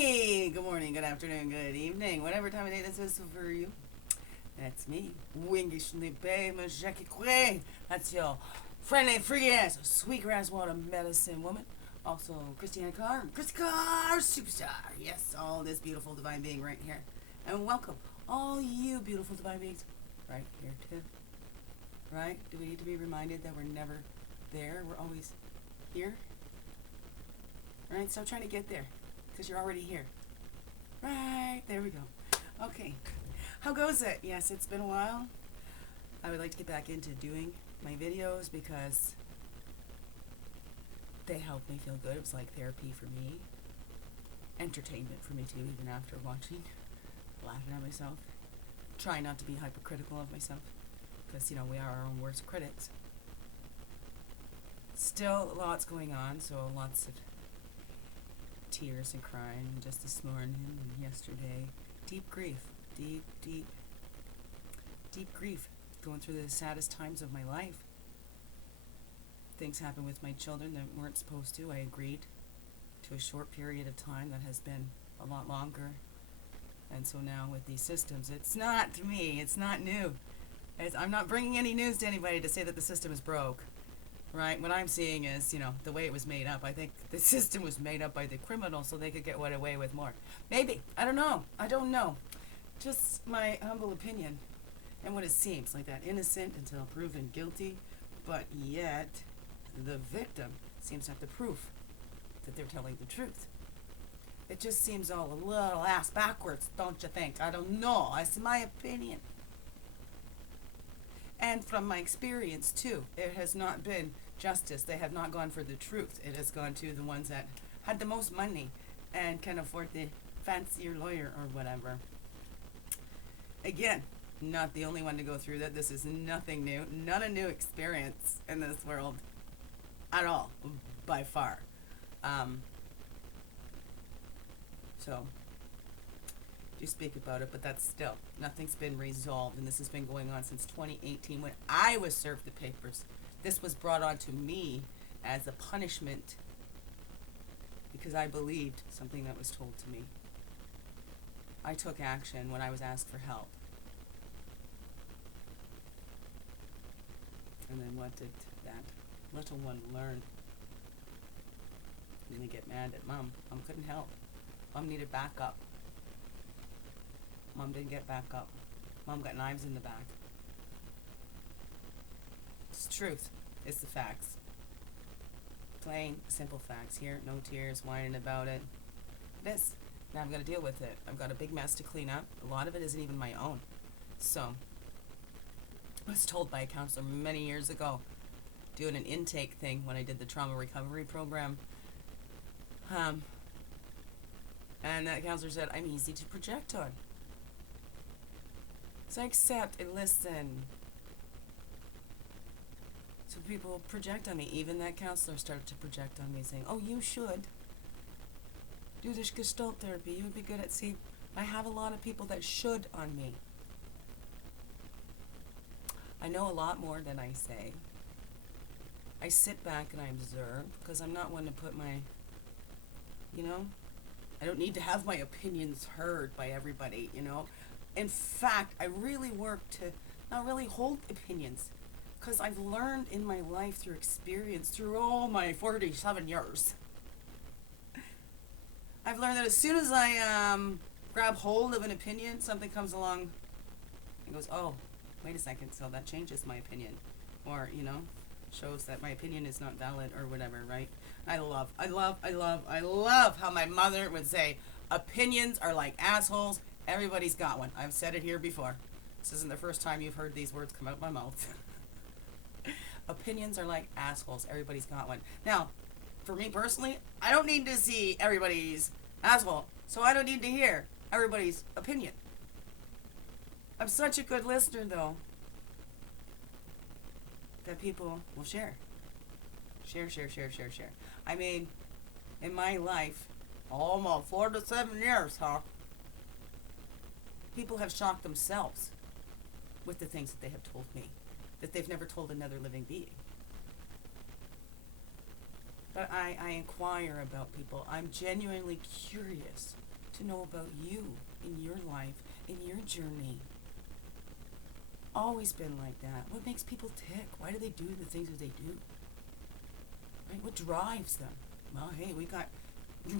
Hey, good morning, good afternoon, good evening, whatever time of day this is for you. That's me, Wingish Libe Majakikwe. That's your friendly, free ass, sweetgrass water medicine woman. Also, Christiane Carr, Christy Carr, superstar. Yes, all this beautiful divine being right here. And welcome, all you beautiful divine beings, right here too. Right? Do we need to be reminded that we're never there? We're always here? Right? Stop trying to get there, because you're already here. Right, there we go. Okay, how goes it? Yes, it's been a while. I would like to get back into doing my videos because they help me feel good. It was like therapy for me, entertainment for me too, even after watching, laughing at myself. Try not to be hypercritical of myself, because, we are our own worst critics. Still lots going on, so lots of tears and crying just this morning and yesterday. Deep grief. Deep grief. Going through the saddest times of my life. Things happen with my children that weren't supposed to. I agreed to a short period of time that has been a lot longer. And so now with these systems, it's not me. It's not new. I'm not bringing any news to anybody to say that the system is broke. Right? What I'm seeing is, the way it was made up. I think the system was made up by the criminals so they could get away with more. Maybe. I don't know. Just my humble opinion. And what it seems like, that innocent until proven guilty, but yet the victim seems to have the proof that they're telling the truth. It just seems all a little ass backwards, don't you think? I don't know. It's my opinion. And from my experience, too, it has not been justice. They have not gone for the truth. It has gone to the ones that had the most money and can afford the fancier lawyer or whatever. Again, not the only one to go through that. This is nothing new. Not a new experience in this world at all, by far. So do speak about it, but that's still, nothing's been resolved, and this has been going on since 2018 when I was served the papers. This was brought on to me as a punishment because I believed something that was told to me. I took action when I was asked for help. And then what did that little one learn? And they get mad at Mom. Mom couldn't help. Mom needed backup. Mom didn't get back up. Mom got knives in the back. It's the truth. It's the facts. Plain, simple facts. Here, no tears, whining about it. This. Now I've got to deal with it. I've got a big mess to clean up. A lot of it isn't even my own. So, I was told by a counselor many years ago, doing an intake thing when I did the trauma recovery program. And that counselor said, I'm easy to project on. So I accept and listen. So people project on me. Even that counselor started to project on me, saying, oh, you should do this Gestalt therapy. You would be good at, see, I have a lot of people that should on me. I know a lot more than I say. I sit back and I observe because I'm not one to put my, I don't need to have my opinions heard by everybody, In fact, I really work to not really hold opinions because I've learned in my life through experience, through all my 47 years. I've learned that as soon as I grab hold of an opinion, something comes along and goes, oh, wait a second, so that changes my opinion. Or, shows that my opinion is not valid or whatever, right? I love how my mother would say, opinions are like assholes. Everybody's got one. I've said it here before. This isn't the first time you've heard these words come out of my mouth. Opinions are like assholes. Everybody's got one. Now, for me personally, I don't need to see everybody's asshole, so I don't need to hear everybody's opinion. I'm such a good listener, though, that people will share. Share. I mean, in my life, almost 4 to 7 years, people have shocked themselves with the things that they have told me, that they've never told another living being. But I inquire about people. I'm genuinely curious to know about you in your life, in your journey. Always been like that. What makes people tick? Why do they do the things that they do? Right? What drives them? Well, hey, we got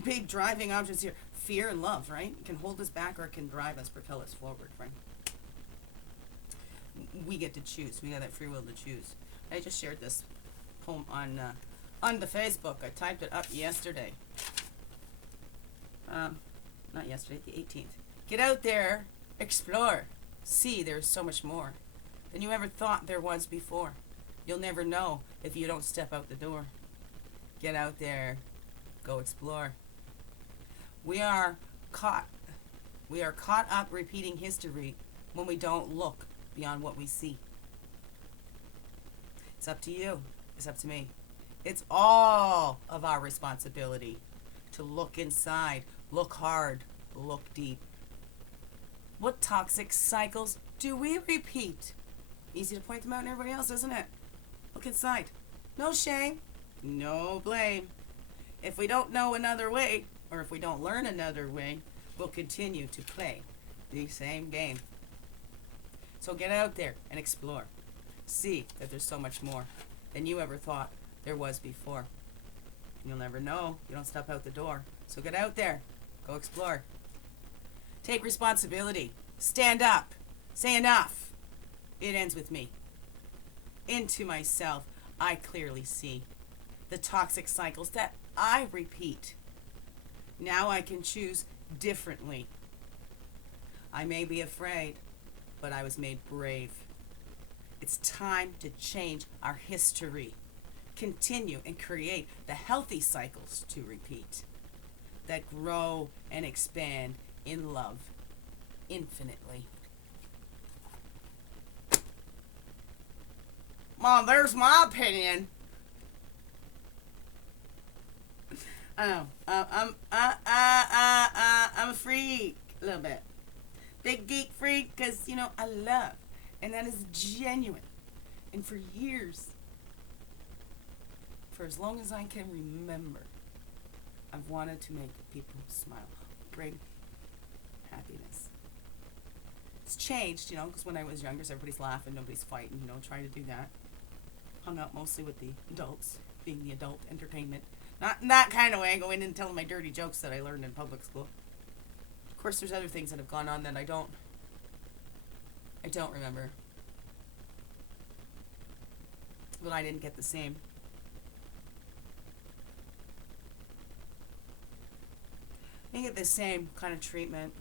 big driving options here. Fear and love, right? It can hold us back or it can drive us, propel us forward, right? We get to choose. We got that free will to choose. I just shared this poem on the Facebook. I typed it up yesterday. Not yesterday, the 18th. Get out there, explore, see there's so much more than you ever thought there was before. You'll never know if you don't step out the door. Get out there, go explore. We are caught up repeating history when we don't look beyond what we see. It's up to you. It's up to me. It's all of our responsibility to look inside, look hard, look deep. What toxic cycles do we repeat? Easy to point them out in everybody else, isn't it? Look inside. No shame, no blame. If we don't know another way, or if we don't learn another way, we'll continue to play the same game. So get out there and explore. See that there's so much more than you ever thought there was before. You'll never know. You don't step out the door. So get out there. Go explore. Take responsibility. Stand up. Say enough. It ends with me. Into myself, I clearly see the toxic cycles that I repeat. Now I can choose differently. I may be afraid, but I was made brave. It's time to change our history. Continue and create the healthy cycles to repeat that grow and expand in love infinitely. Mom, there's my opinion. I know. I'm a freak a little bit. Big geek freak, because, I love. And that is genuine. And for years, for as long as I can remember, I've wanted to make people smile, bring happiness. It's changed, because when I was younger, everybody's laughing, nobody's fighting, trying to do that. Hung out mostly with the adults, being the adult entertainment. Not in that kind of way, going in and telling my dirty jokes that I learned in public school. Of course, there's other things that have gone on that I don't remember. But I didn't get the same. I didn't get the same kind of treatment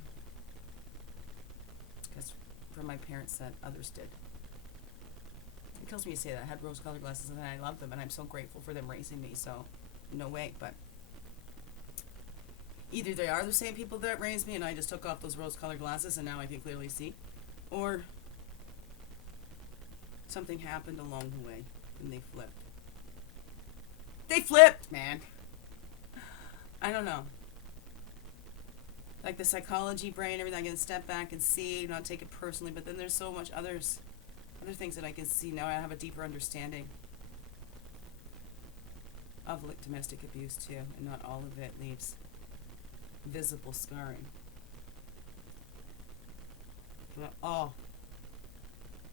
because from my parents that others did. It kills me to say that. I had rose-colored glasses and I love them, and I'm so grateful for them raising me, so no way. But either they are the same people that raised me and I just took off those rose-colored glasses and now I can clearly see, or something happened along the way and they flipped. They flipped, man. I don't know. Like the psychology brain, everything, I can step back and see, not take it personally, but then there's so much other things that I can see now. I have a deeper understanding of domestic abuse too, and not all of it leaves visible scarring. But all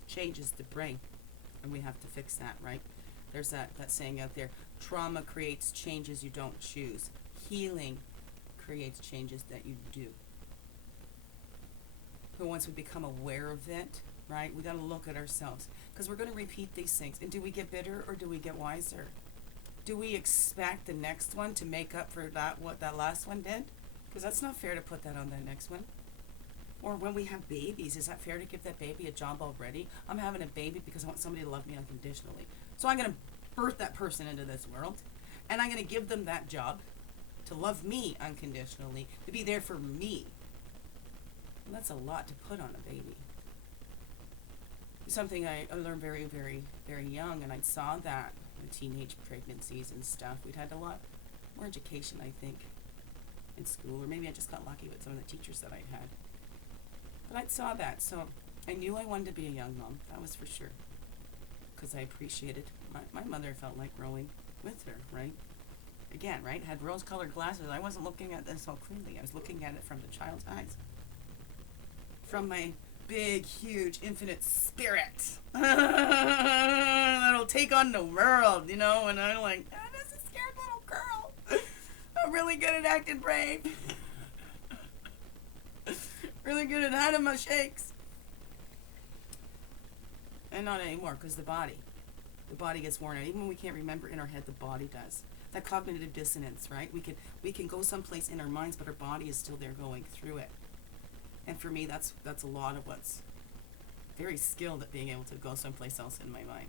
changes the brain, and we have to fix that, right? There's that saying out there, trauma creates changes you don't choose. Healing creates changes that you do. But once we become aware of it, right, we got to look at ourselves, because we're going to repeat these things. And do we get bitter or do we get wiser? Do we expect the next one to make up for what that last one did? Because that's not fair to put that on that next one. Or when we have babies, is that fair to give that baby a job already? I'm having a baby because I want somebody to love me unconditionally. So I'm going to birth that person into this world, and I'm going to give them that job to love me unconditionally, to be there for me. And that's a lot to put on a baby. Something I learned very, very, very young, and I saw that in teenage pregnancies and stuff. We'd had a lot more education, I think, in school, or maybe I just got lucky with some of the teachers that I had. But I saw that, so I knew I wanted to be a young mom, that was for sure, because I appreciated, my mother felt like growing with her, right? again, right? Had rose-colored glasses. I wasn't looking at this so clearly. I was looking at it from the child's eyes, from my big, huge, infinite spirit that'll take on the world, you know. And I'm like, oh, this is a scared little girl. I'm really good at acting brave. Really good at hiding my shakes. And not anymore, because the body gets worn out. Even when we can't remember in our head, the body does. That cognitive dissonance, right? We can go someplace in our minds, but our body is still there going through it. And for me, that's a lot of what's very skilled at being able to go someplace else in my mind.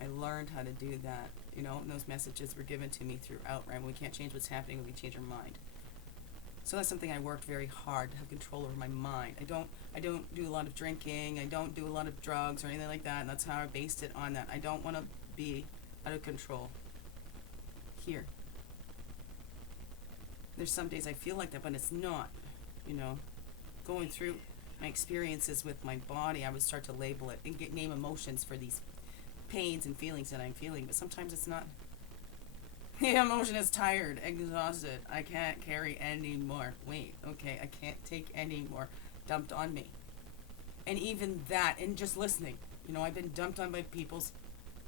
I learned how to do that, you know, and those messages were given to me throughout, right? We can't change what's happening when we change our mind. So that's something I worked very hard to have control over my mind. I don't do a lot of drinking. I don't do a lot of drugs or anything like that. And that's how I based it on that. I don't want to be out of control here. There's some days I feel like that, but it's not. You know, going through my experiences with my body, I would start to label it and name emotions for these pains and feelings that I'm feeling. But sometimes it's not. The emotion is tired, exhausted. I can't carry any more. Wait, okay, I can't take any more dumped on me. And even that, and just listening, you know, I've been dumped on by people's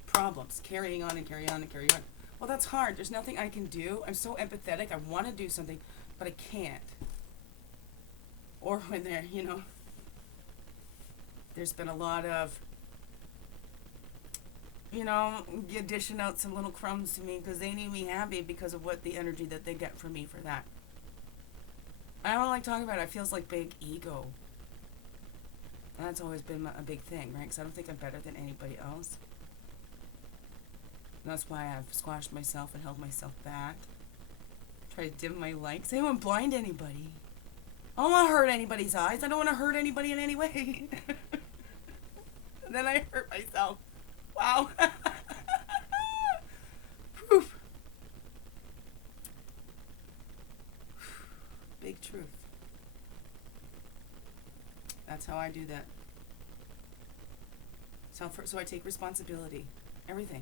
problems, carrying on and carry on and carry on. Well, that's hard. There's nothing I can do. I'm so empathetic. I want to do something, but I can't. Or when they're, you know, there's been a lot of, you know, you dishing out some little crumbs to me because they need me happy because of what the energy that they get from me for that. I don't like talking about it. It feels like big ego. And that's always been a big thing, right? Because I don't think I'm better than anybody else. And that's why I've squashed myself and held myself back. Try to dim my light. Because I don't want to blind anybody. I don't want to hurt anybody's eyes. I don't want to hurt anybody in any way. And then I hurt myself. Wow. Big truth. That's how I do that. So I take responsibility. Everything.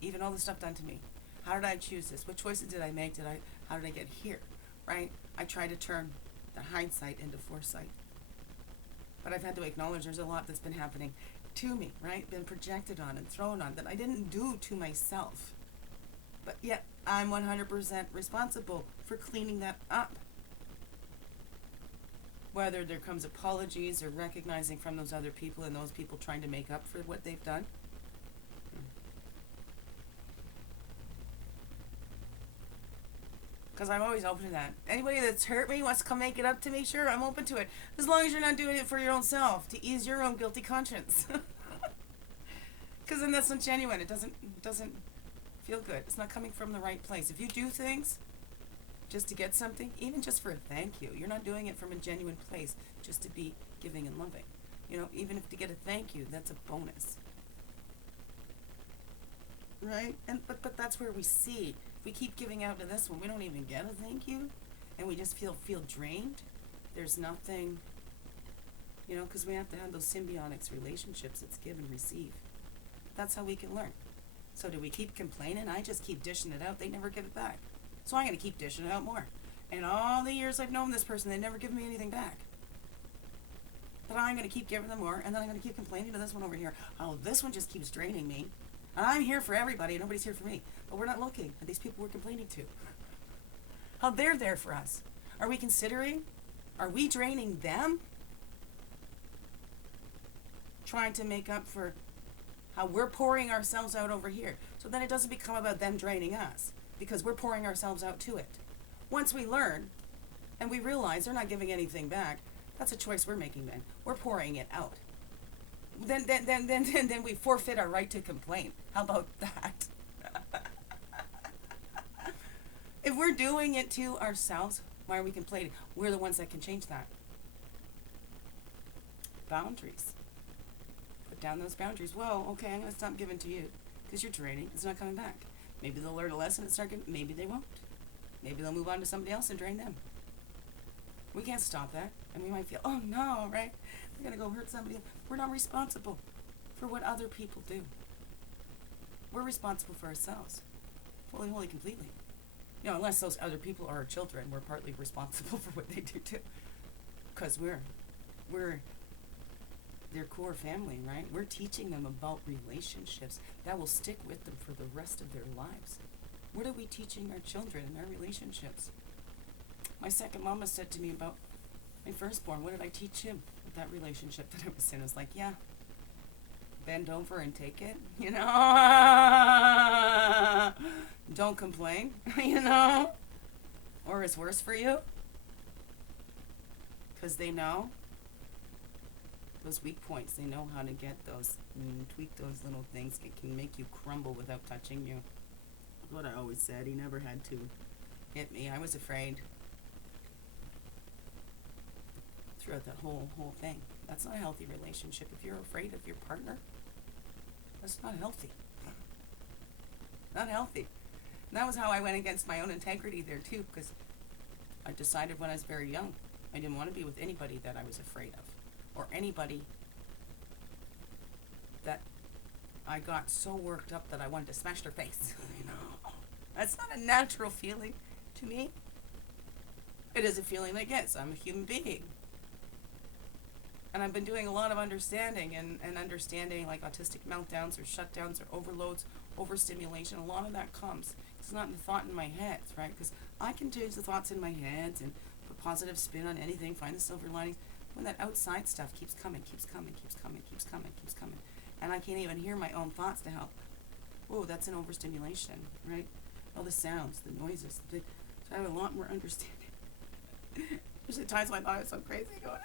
Even all the stuff done to me. How did I choose this? What choices did I make? How did I get here? Right? I try to turn the hindsight into foresight. But I've had to acknowledge there's a lot that's been happening to me, right? Been projected on and thrown on that I didn't do to myself. But yet I'm 100% responsible for cleaning that up. Whether there comes apologies or recognizing from those other people and those people trying to make up for what they've done. Because I'm always open to that. Anybody that's hurt me wants to come make it up to me, sure, I'm open to it. As long as you're not doing it for your own self, to ease your own guilty conscience. Because then that's not genuine. It doesn't feel good. It's not coming from the right place. If you do things just to get something, even just for a thank you, you're not doing it from a genuine place just to be giving and loving. You know, even if to get a thank you, that's a bonus. Right? But that's where we see. If we keep giving out to this one, we don't even get a thank you, and we just feel drained. There's nothing, you know, because we have to have those symbiotic relationships. It's give and receive. That's how we can learn. So do we keep complaining? I just keep dishing it out. They never give it back. So I'm going to keep dishing it out more. And all the years I've known this person, they never give me anything back. But I'm going to keep giving them more, and then I'm going to keep complaining to this one over here. Oh, this one just keeps draining me. I'm here for everybody. Nobody's here for me. But we're not looking at these people we're complaining to. How they're there for us. Are we considering? Are we draining them? Trying to make up for how we're pouring ourselves out over here. So then it doesn't become about them draining us. Because we're pouring ourselves out to it. Once we learn and we realize they're not giving anything back, that's a choice we're making then. We're pouring it out. Then we forfeit our right to complain. How about that? If we're doing it to ourselves, why are we complaining? We're the ones that can change that. Boundaries. Put down those boundaries. Whoa, okay, I'm going to stop giving to you because you're draining. It's not coming back. Maybe they'll learn a lesson and start giving. Maybe they won't. Maybe they'll move on to somebody else and drain them. We can't stop that. And we might feel, oh no, right? We're going to go hurt somebody else. We're not responsible for what other people do. We're responsible for ourselves. fully, wholly, completely. Unless those other people are our children, we're partly responsible for what they do too, because we're their core family, right? We're teaching them about relationships that will stick with them for the rest of their lives. What are we teaching our children in our relationships? My second mama said to me about my firstborn, what did I teach him with that relationship that I was in? I was like, yeah, bend over and take it, Don't complain, or it's worse for you. Because they know those weak points. They know how to get those, tweak those little things. It can make you crumble without touching you. What I always said, he never had to hit me. I was afraid throughout that whole thing. That's not a healthy relationship. If you're afraid of your partner, that's not healthy. Not healthy. And that was how I went against my own integrity there too, because I decided when I was very young, I didn't want to be with anybody that I was afraid of, or anybody that I got so worked up that I wanted to smash their face. That's not a natural feeling to me. It is a feeling I get. I'm a human being. And I've been doing a lot of understanding and understanding like autistic meltdowns or shutdowns or overloads, overstimulation. A lot of that comes. It's not the thought in my head, right? Because I can change the thoughts in my head and put positive spin on anything, find the silver linings. When that outside stuff keeps coming, and I can't even hear my own thoughts to help. Whoa, that's an overstimulation, right? All the sounds, the noises. So I have a lot more understanding. There's the times when I thought I was so crazy, going,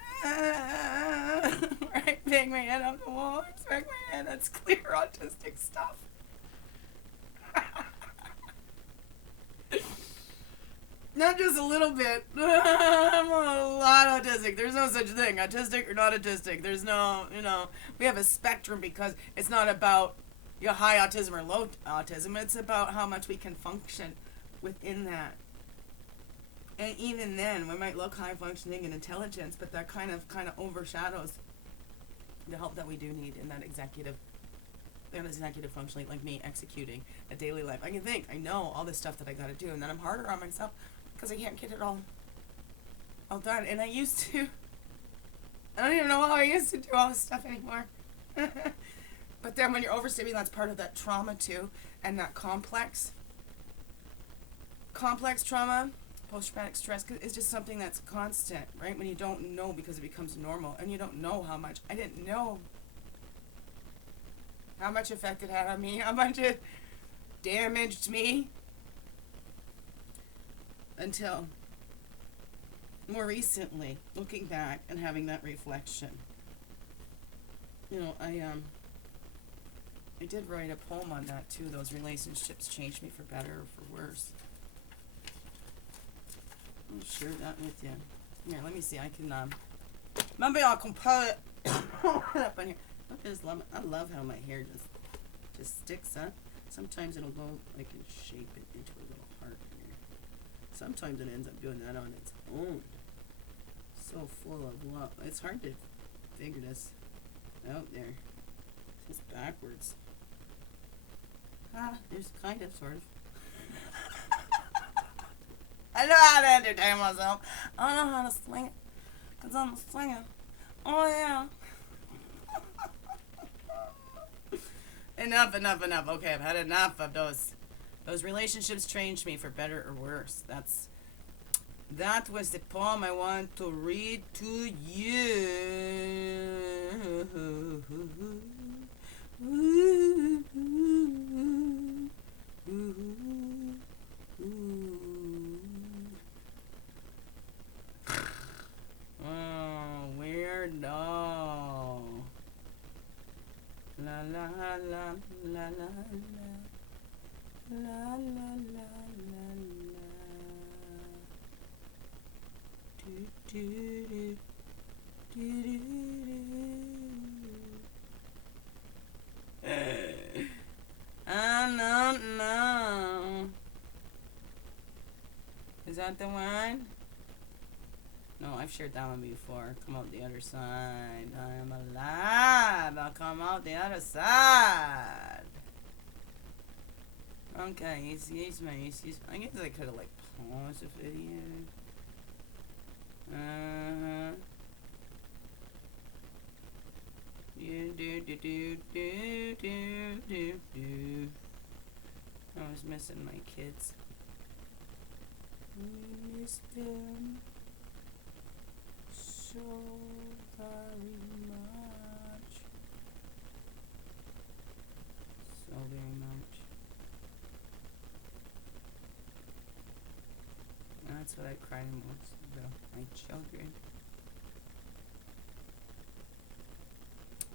right? Bang my head off the wall, smack my head. That's clear autistic stuff. Not just a little bit. I'm a lot autistic. There's no such thing. Autistic or not autistic. There's no, we have a spectrum because it's not about your high autism or low autism. It's about how much we can function within that. And even then, we might look high functioning and intelligence, but that kind of overshadows the help that we do need in that executive functioning, like me executing a daily life. I can think, I know all this stuff that I got to do, and then I'm harder on myself because I can't get it all done. And I used to. I don't even know how I used to do all this stuff anymore. But then when you're overstimulated, that's part of that trauma too, and that complex trauma. Post-traumatic stress is just something that's constant, right? When you don't know, because it becomes normal, and you don't know how much. I didn't know how much effect it had on me, how much it damaged me, until more recently, looking back and having that reflection. I did write a poem on that too. Those relationships changed me for better or for worse. I'll share that with you. Here, let me see. I can, maybe I can put it up on here. I love how my hair just sticks up. Sometimes it'll go, I can shape it into a little heart here. Sometimes it ends up doing that on its own. So full of love. It's hard to figure this out there. It's just backwards. There's kind of, sort of. I know how to entertain myself. I don't know how to swing it, because I'm a swinger. Oh, yeah. Enough. Okay, I've had enough of those. Those relationships changed me for better or worse. That was the poem I want to read to you. Oh, weird. No. La la la la la la la la la la. Do do do do do do. I don't know. Is that the one? No, I've shared that one before. Come out the other side. I am alive. I'll come out the other side. Okay, excuse me. I guess I could have like paused the video. Do. I was missing my kids. Miss them so very much. So very much. That's what I cry most about, my children.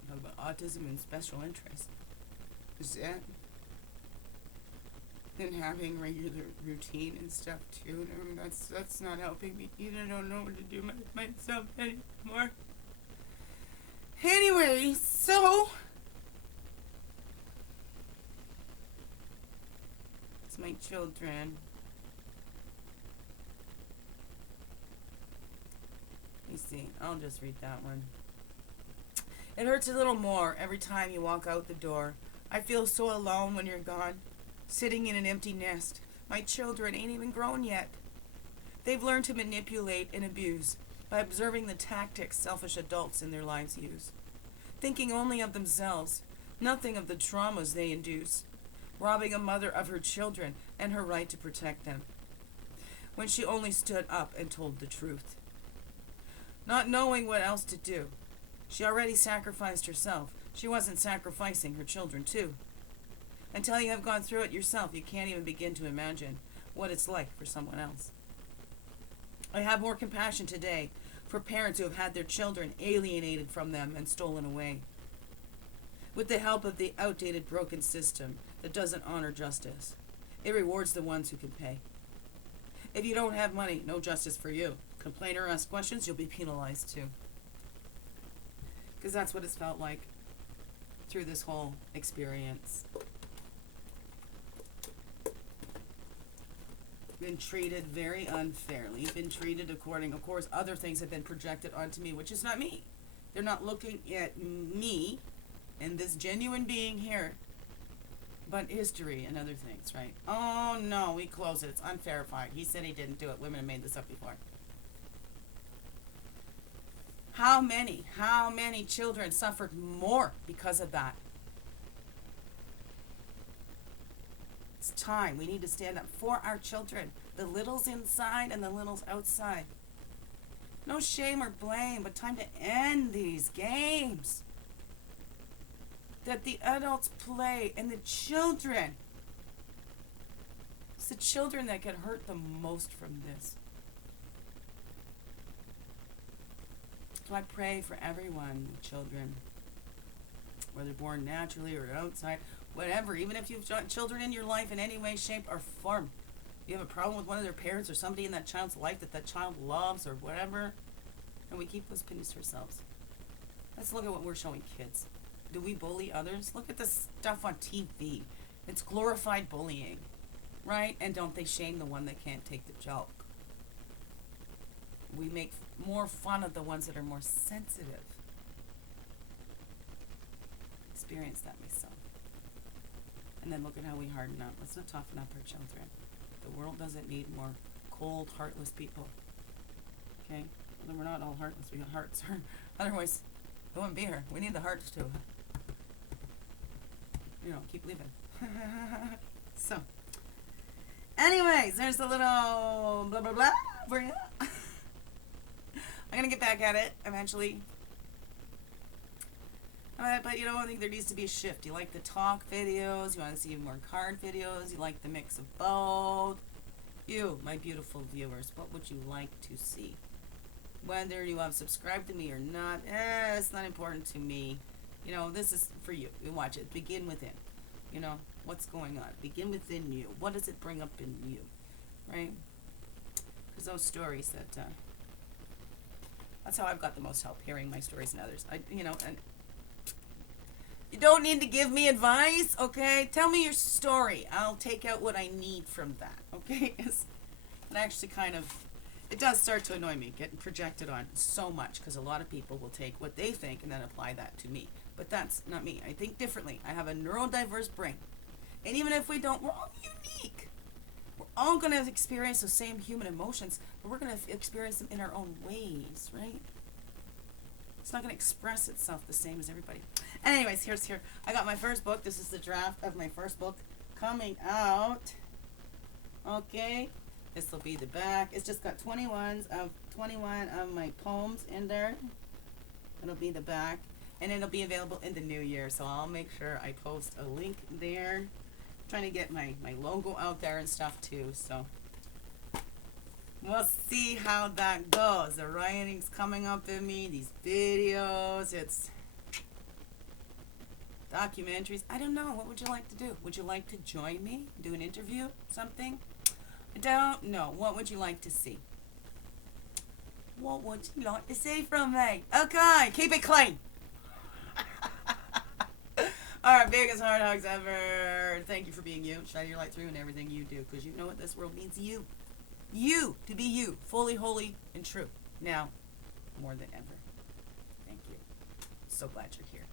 Talk about autism and special interests. Is that? And having regular routine and stuff too. And that's not helping me either. I don't know what to do with myself anymore. Anyway, so it's my children. Let me see. I'll just read that one. It hurts a little more every time you walk out the door. I feel so alone when you're gone, sitting in an empty nest. My children ain't even grown yet. They've learned to manipulate and abuse by observing the tactics selfish adults in their lives use, thinking only of themselves, nothing of the traumas they induce, robbing a mother of her children and her right to protect them, when she only stood up and told the truth. Not knowing what else to do, she already sacrificed herself. She wasn't sacrificing her children too. Until you have gone through it yourself, you can't even begin to imagine what it's like for someone else. I have more compassion today for parents who have had their children alienated from them and stolen away, with the help of the outdated, broken system that doesn't honor justice. It rewards the ones who can pay. If you don't have money, no justice for you. Complain or ask questions, you'll be penalized too. Because that's what it's felt like through this whole experience. Been treated very unfairly. Been treated according, of course, other things have been projected onto me, which is not me. They're not looking at me and this genuine being here, but history and other things, right? Oh no, we close it. It's unverified. He said he didn't do it. Women have made this up before. How many children suffered more because of that? It's time. We need to stand up for our children. The littles inside and the littles outside. No shame or blame, but time to end these games that the adults play and the children. It's the children that get hurt the most from this. So I pray for everyone with children, whether born naturally or outside, whatever. Even if you've got children in your life in any way, shape, or form, you have a problem with one of their parents or somebody in that child's life that child loves or whatever, and we keep those opinions to ourselves. Let's look at what we're showing kids. Do we bully others? Look at this stuff on TV. It's glorified bullying, right? And don't they shame the one that can't take the joke? We make more fun of the ones that are more sensitive. Experience that myself. And then look at how we harden up. Let's not toughen up our children. The world doesn't need more cold, heartless people. Okay? Well, we're not all heartless. We got hearts. Otherwise, we wouldn't be here. We need the hearts to, keep living. So, anyways, there's the little blah, blah, blah for you. I'm going to get back at it eventually. But, I think there needs to be a shift. You like the talk videos. You want to see more card videos. You like the mix of both. You, my beautiful viewers, what would you like to see? Whether you have subscribed to me or not, it's not important to me. This is for you. You watch it. Begin within. What's going on? Begin within you. What does it bring up in you? Right? Because those stories that's how I've got the most help, hearing my stories and others. And you don't need to give me advice, okay? Tell me your story. I'll take out what I need from that, okay? It actually it does start to annoy me, getting projected on so much, because a lot of people will take what they think and then apply that to me. But that's not me. I think differently. I have a neurodiverse brain. And even if we don't, we're all unique. We're all going to experience those same human emotions, but we're going to experience them in our own ways, right? It's not going to express itself the same as everybody. And anyways, here. I got my first book. This is the draft of my first book coming out. Okay. This will be the back. It's just got 21 of my poems in there. It'll be the back. And it'll be available in the new year. So I'll make sure I post a link there. I'm trying to get my logo out there and stuff too. So we'll see how that goes. The writing's coming up in me. These videos. It's documentaries. I don't know. What would you like to do? Would you like to join me? Do an interview? Something? I don't know. What would you like to see? What would you like to see from me? Okay, keep it clean. Alright, biggest hard hugs ever. Thank you for being you. Shine your light through in everything you do, because you know what this world needs you. You, to be you, fully, holy, and true. Now, more than ever. Thank you. So glad you're here.